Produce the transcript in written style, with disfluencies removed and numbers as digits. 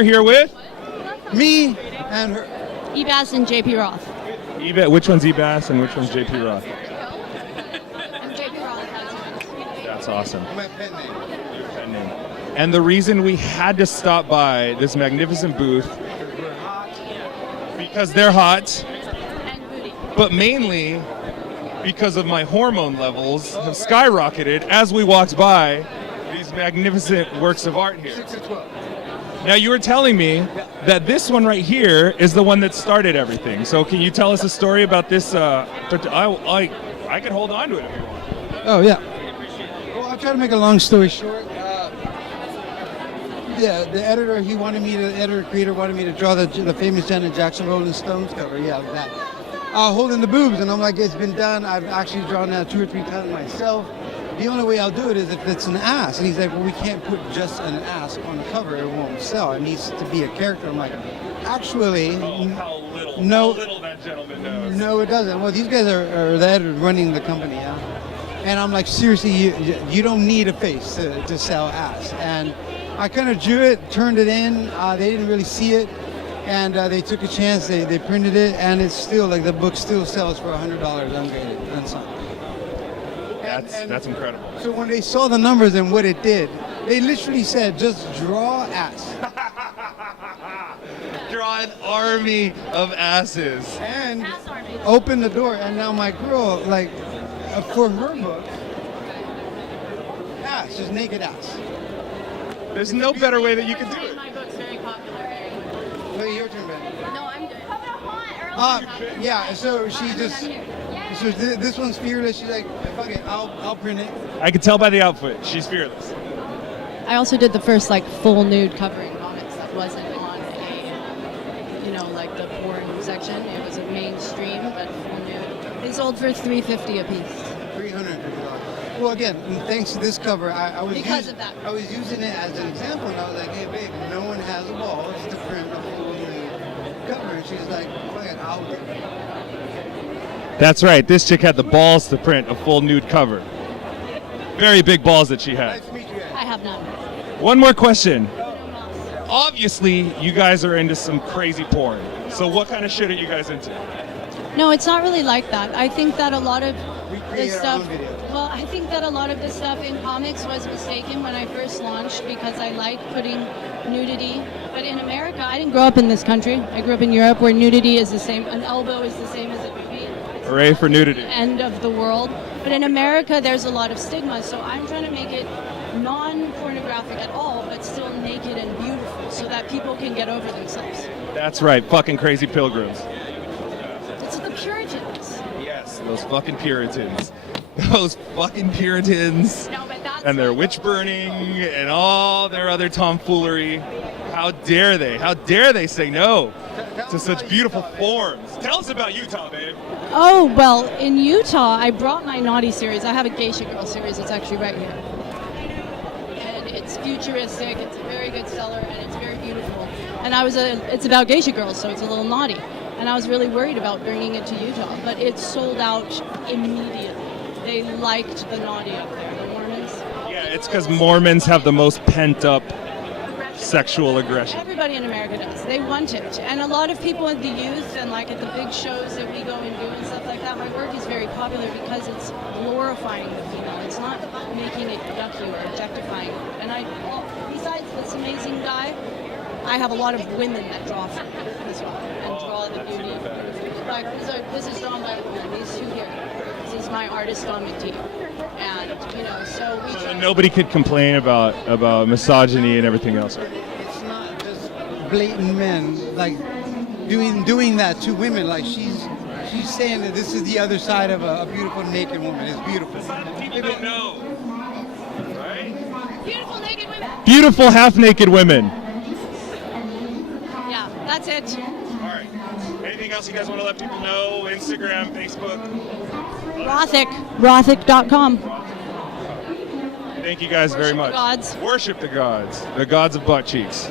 We're here with Me and her. Ebas and JP Roth. Which one's Ebas and which one's JP Roth? I'm JP Roth. That's awesome. My pen name. Your pen name. And the reason we had to stop by this magnificent booth because they're hot, And Booty. but mainly because of my hormone levels have skyrocketed as we walked by these magnificent works of art here. 6 to 12. Now you were telling me that this one right here is the one that started everything. So can you tell us a story about this? I could hold on to it if you want. Oh, yeah. Well, I'll try to make a long story short. Yeah, the editor, creator wanted me to draw the famous Janet Jackson Rolling Stones cover. Yeah, like that. Holding the boobs, and I'm like, it's been done. I've actually drawn that 2 or 3 times myself. The only way I'll do it is if it's an ass. And he's like, well, we can't put just an ass on the cover. It won't sell. It needs to be a character. I'm like, actually, How little that gentleman knows. no, it doesn't. Well, these guys are the editor running the company, yeah. And I'm like, seriously, you don't need a face to sell ass. And I kind of drew it, turned it in. They didn't really see it. And they took a chance. They printed it. And it's still, like, the book still sells for $100 ungraded, unsigned. That's incredible. So when they saw the numbers and what it did, they literally said, just draw ass. Draw an army of asses. And Ass army. open the door. And now my girl, like, for her book, ass, just naked ass. There's no better way that you can do it. My book's very popular. Wait, your turn, Ben. No, I'm good. Yeah, so she just, so this one's fearless. She's like, fuck it, I'll print it. I could tell by the outfit. She's fearless. I also did the first full nude covering comics that wasn't on a, like the porn section. It was a mainstream, but full nude. They sold for $350 a piece. $350. Well, again, thanks to this cover, I was Because of that. I was using it as an example, and I was like, hey, babe, no one has the balls to print a full nude cover. And she's like, fuck it, I'll do it. That's right. This chick had the balls to print a full nude cover. Very big balls that she had. Nice to meet you guys. I have none. One more question. Obviously, you guys are into some crazy porn. So what kind of shit are you guys into? No, it's not really like that. I think that a lot of We this create our stuff. own videos. Well, I think that a lot of this stuff in comics was mistaken when I first launched because I like putting nudity. But in America, I didn't grow up in this country. I grew up in Europe where nudity is the same. An elbow is the same as a booby. Hooray for nudity. End of the world. But in America, there's a lot of stigma. So I'm trying to make it non-pornographic at all, but still naked and beautiful, so that people can get over themselves. That's right. Fucking crazy pilgrims. It's the Puritans. Yes, those fucking Puritans. Those fucking Puritans. No, but that's And their witch burning and all their other tomfoolery. How dare they? How dare they say no to such beautiful forms? Tell us about Utah, babe. Oh, well, in Utah, I brought my naughty series. I have a Geisha Girl series. It's actually right here. And it's futuristic. It's a very good seller, and it's very beautiful. And it's about Geisha girls, so it's a little naughty. And I was really worried about bringing it to Utah, but it sold out immediately. They liked the naughty up there, the Mormons. Yeah, it's because Mormons have the most pent-up sexual aggression. Everybody in America does. They want it. And a lot of people in the youth and at the big shows that we go and do and stuff like that, my work is very popular because it's glorifying the female. It's not making it yucky or objectifying. And besides this amazing guy, I have a lot of women that draw for me as well and draw the beauty. This is drawn by a woman. These two here. This is my artist on team. And, so we try. Nobody could complain about misogyny and everything else. It's not just blatant men like doing that to women. Like she's saying that this is the other side of a beautiful naked woman. It's beautiful. People don't know, right? Beautiful naked women. Beautiful half-naked women. Yeah, that's it. All right. Anything else you guys want to let people know? Instagram, Facebook? Rothic.com. Thank you guys very much. Worship the gods. Worship the gods of butt cheeks.